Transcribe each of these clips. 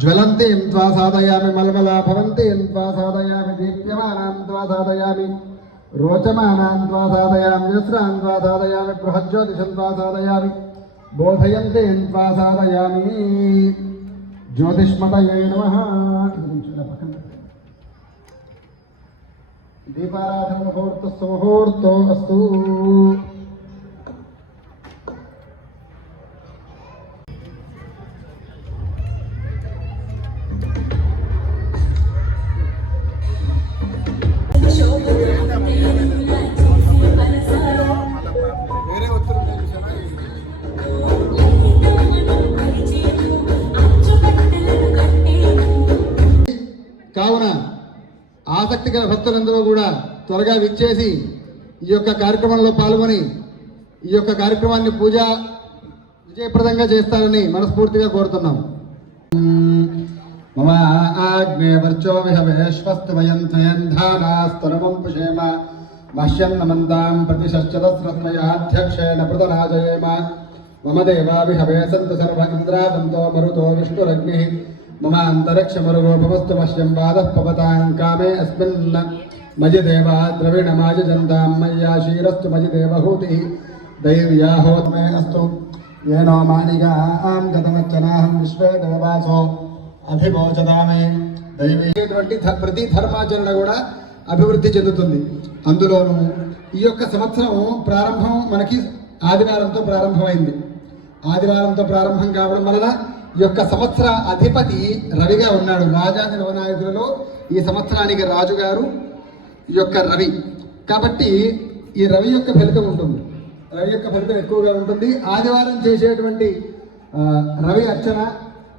ज्वलन्तीं त्वा साधयामि मल्मला भवन्तीं त्वा साधयामि दीप्यमानां त्वा साधयामि रोचमानां त्वा साधयामि यस्रां त्वा साधयामि बृहज्योतिषं त्वा साधयामि बोधयन्तीं त्वा साधयामि ज्योतिष्मतये नमः। दीपाराधन मुहूर्तो अस्तु। కావున ఆసక్తి గల భక్తులందరూ కూడా త్వరగా విచ్చేసి ఈ యొక్క కార్యక్రమంలో పాల్గొని ఈ యొక్క కార్యక్రమాన్ని విజయప్రదంగా చేస్తారని మనస్ఫూర్తిగా కోరుతున్నాం. మమ ఆగ్నే వర్చో విహవేశ్వస్తు వయం త్వయంధానాస్తరవం పుషేమ మహ్యం నమంతాం ప్రతిశశ్చతస్రస్మయాధ్యక్షేణ ప్రతనాజయేమ మమ దేవా విహవే సంతు సర్వ ఇంద్రాదంతో మరుతో విష్ణురగ్నిః मम अंतरिक्षमरुगोपमस्तु मह्यं पादः पवतां कामे अस्मिन् मयि देवा द्रविणमायजन्तां मय्या क्षीरस्तु मयि देवहूतिः दैव्याहोत्मे अस्तु येनो मानिगां गतमच्चनाहं विश्वे देवासो అధిమోచదామే దైవీటువంటి ప్రతి ధర్మాచరణ కూడా అభివృద్ధి చెందుతుంది. అందులోనూ ఈ యొక్క సంవత్సరం ప్రారంభం మనకి ఆదివారంతో ప్రారంభమైంది. ఆదివారంతో ప్రారంభం కావడం వలన ఈ యొక్క సంవత్సర అధిపతి రవిగా ఉన్నాడు. రాజాది నవనాయకులలో ఈ సంవత్సరానికి రాజుగారు ఈ యొక్క రవి. కాబట్టి ఈ రవి యొక్క ఫలితం ఉంటుంది, రవి యొక్క ఫలితం ఎక్కువగా ఉంటుంది. ఆదివారం చేసేటువంటి రవి అర్చన,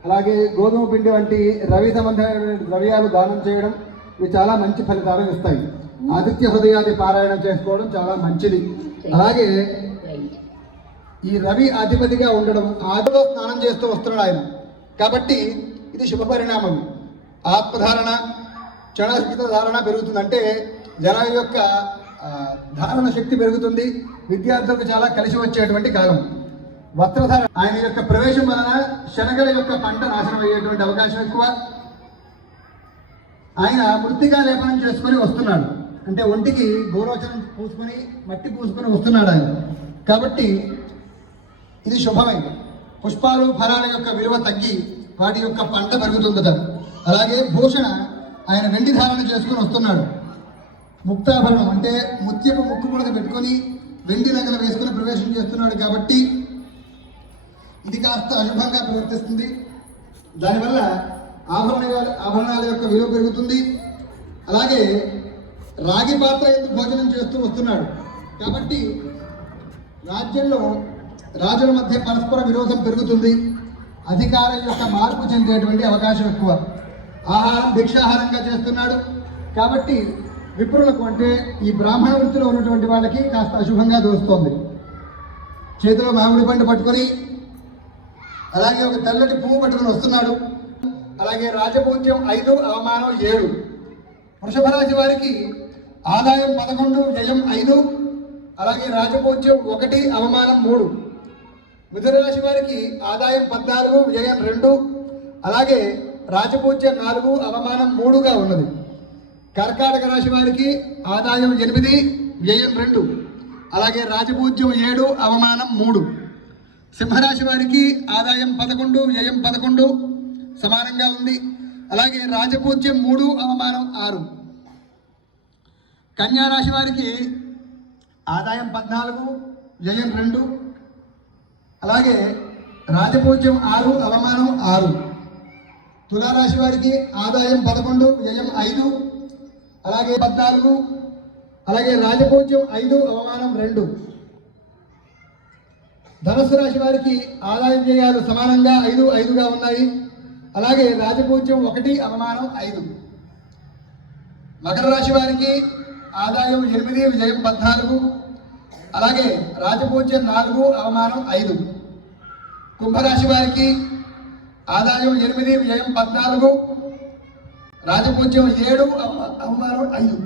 అలాగే గోధుమ పిండి వంటి రవి సంబంధమైన ద్రవ్యాలు దానం చేయడం ఇవి చాలా మంచి ఫలితాలను ఇస్తాయి. ఆదిత్య హృదయాది పారాయణం చేసుకోవడం చాలా మంచిది. అలాగే ఈ రవి అధిపతిగా ఉండడం, ఆదిలో స్నానం చేస్తూ వస్తున్నాడు ఆయన. కాబట్టి ఇది శుభ పరిణామం. ఆత్మధారణ, క్షణశక్తి ధారణ పెరుగుతుంది. అంటే జనం యొక్క ధారణ శక్తి పెరుగుతుంది. విద్యార్థులకు చాలా కలిసి వచ్చేటువంటి కాలం. వస్త్రధారణ, ఆయన యొక్క ప్రవేశం వలన శనగల యొక్క పంట నాశనం అయ్యేటువంటి అవకాశం ఎక్కువ. ఆయన మృత్తిగా లేపనం చేసుకొని వస్తున్నాడు, అంటే ఒంటికి గోరోచనం పూసుకొని మట్టి పూసుకొని వస్తున్నాడు ఆయన. కాబట్టి ఇది శుభమైంది. పుష్పాలు ఫలాల యొక్క విలువ తగ్గి వాటి యొక్క పంట పెరుగుతుందట. అలాగే భూషణ, ఆయన వెండి ధారణ చేసుకుని వస్తున్నాడు. ముక్తాభరణం అంటే ముత్యపు ముక్కు పుడక పెట్టుకొని వెండి నగలు వేసుకుని ప్రవేశం చేస్తున్నాడు. కాబట్టి ఇది కాస్త అశుభంగా ప్రవర్తిస్తుంది. దానివల్ల ఆభరణాల యొక్క విలువ పెరుగుతుంది. అలాగే రాగి పాత్ర ఎందుకు భోజనం చేస్తూ వస్తున్నాడు. కాబట్టి రాజ్యంలో రాజుల మధ్య పరస్పర విరోధం పెరుగుతుంది. అధికారం యొక్క మార్పు చెందేటువంటి అవకాశం ఎక్కువ. ఆహారం భిక్షాహారంగా చేస్తున్నాడు. కాబట్టి విప్రులకు, అంటే ఈ బ్రాహ్మణ వృత్తిలో ఉన్నటువంటి వాళ్ళకి కాస్త అశుభంగా దోస్తోంది. చేతిలో మామిడి పండు పట్టుకొని, అలాగే ఒక తెల్లటి పువ్వు పట్టుకొని వస్తున్నాడు. అలాగే రాజపూజ్యం 5, అవమానం 7. వృషభ రాశి వారికి ఆదాయం 11, వ్యయం 5. అలాగే రాజపూజ్యం 1, అవమానం 3. మిథున రాశి వారికి ఆదాయం 14, వ్యయం 2. అలాగే రాజపూజ్యం 4, అవమానం 3గా ఉన్నది. కర్కాటక రాశి వారికి ఆదాయం 8, వ్యయం 2. అలాగే రాజపూజ్యం 7, అవమానం 3. సింహరాశి వారికి ఆదాయం 11, వ్యయం 11 సమానంగా ఉంది. అలాగే రాజపూజ్యం 3, అవమానం 6. కన్యా రాశి వారికి ఆదాయం 14, వ్యయం 2. అలాగే రాజపూజ్యం 6, అవమానం 6. తులారాశి వారికి ఆదాయం 11, వ్యయం 5. అలాగే 14. అలాగే రాజపూజ్యం 5, అవమానం 2. ధనుసు రాశి వారికి ఆదాయం వ్యయాలు సమానంగా 5, 5గా ఉన్నాయి. అలాగే రాజపూజ్యం 1, అవమానం 5. మకర రాశి వారికి ఆదాయం 8, వ్యయం 14. అలాగే రాజపూజ్యం 4, అవమానం 5. కుంభరాశి వారికి ఆదాయం 8, వ్యయం 14. రాజపూజ్యం 7, అవమానం 5.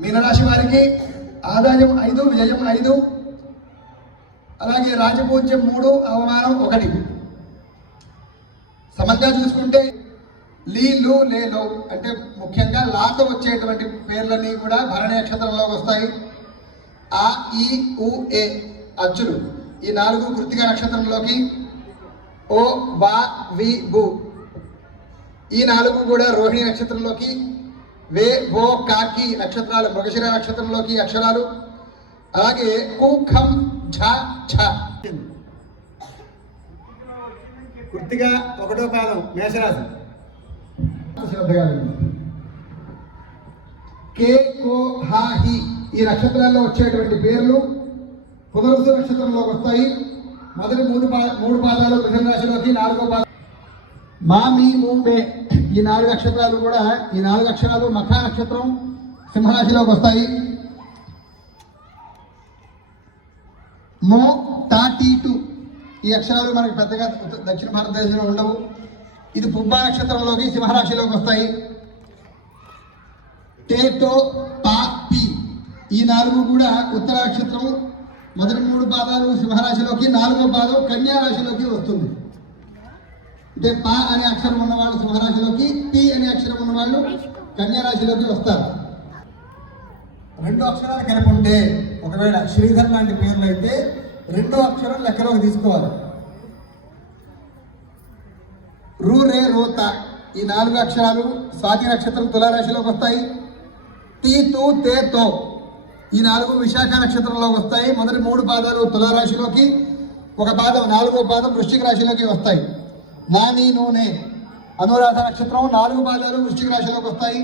మీనరాశి వారికి ఆదాయం 5, వ్యయం 5. అలాగే రాజపూజ్యం 3, అవమానం 1. సమంగా చూసుకుంటే లీ లు లే లో అంటే ముఖ్యంగా లాతో వచ్చేటువంటి పేర్లన్నీ కూడా భరణి నక్షత్రంలోకి వస్తాయి. ఆ ఈ ఉ ఏ అచ్చులు ఈ 4 కృత్తిక నక్షత్రంలోకి, ఓ వా వి బు ఈ 4 కూడా రోహిణి నక్షత్రంలోకి, వే వో కాకి నక్షత్రాలు మృగశిర నక్షత్రంలోకి అక్షరాలు. అలాగే కు ఖం ఝ ఛ కృత్తిక 1వ పాదం మేషరాశి. శ్రద్ధగా కే కో హా హి ఈ నక్షత్రాల్లో వచ్చేటువంటి పేర్లు పునరుసు నక్షత్రంలోకి వస్తాయి. మొదటి 3 పాదాలు వృషభ రాశిలోకి, 4వ పాదం మా మీ ము మే ఈ 4 అక్షరాలు కూడా ఈ 4 అక్షరాలు మఖా నక్షత్రం సింహరాశిలోకి వస్తాయి. మో టా టీ టు ఈ అక్షరాలు మనకి పెద్దగా దక్షిణ భారతదేశంలో ఉండవు. ఇది పుబ్బా నక్షత్రంలోకి సింహరాశిలోకి వస్తాయి. టేటో పా పి ఈ 4 కూడా ఉత్తర నక్షత్రం మొదటి 3 పాదాలు సింహరాశిలోకి, 4వ పాదం కన్యా రాశిలోకి వస్తుంది. అంటే పా అనే అక్షరం ఉన్నవాళ్ళు సింహరాశిలోకి, పి అనే అక్షరం ఉన్నవాళ్ళు కన్యా రాశిలోకి వస్తారు. 2 అక్షరాలు కలిపి ఉంటే ఒకవేళ శ్రీధర్ లాంటి పేర్లు అయితే 2వ అక్షరం లెక్కలోకి తీసుకోవాలి. రు రే రోత ఈ 4 అక్షరాలు స్వాతి నక్షత్రం తులారాశిలోకి వస్తాయి. టీ తూ తే తో ఈ 4 విశాఖ నక్షత్రంలోకి వస్తాయి. మొదటి 3 పాదాలు తులారాశిలోకి, 1 పాదం 4వ పాదం వృశ్చిక రాశిలోకి వస్తాయి. నాని నూనె అనురాధ నక్షత్రం 4 పాదాలు వృశ్చిక రాశిలోకి వస్తాయి.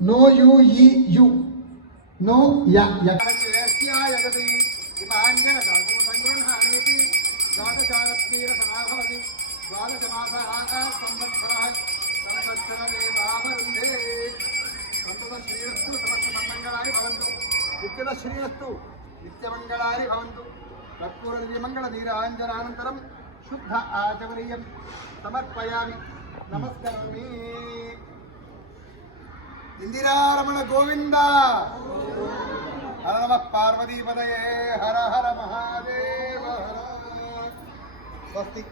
నో యు ఈ యు నో యా శ్రీరస్తు నిత్యమంగళాని భవంతు. కర్పూర మంగళ నీరాంజనానంతరం శుద్ధ ఆచమనీయం సమర్పయామి. నమస్కరామి. ఇందిరారమణ గోవింద. హర నమః పార్వతీపదయే. హర హర మహాదేవ. స్వస్తి.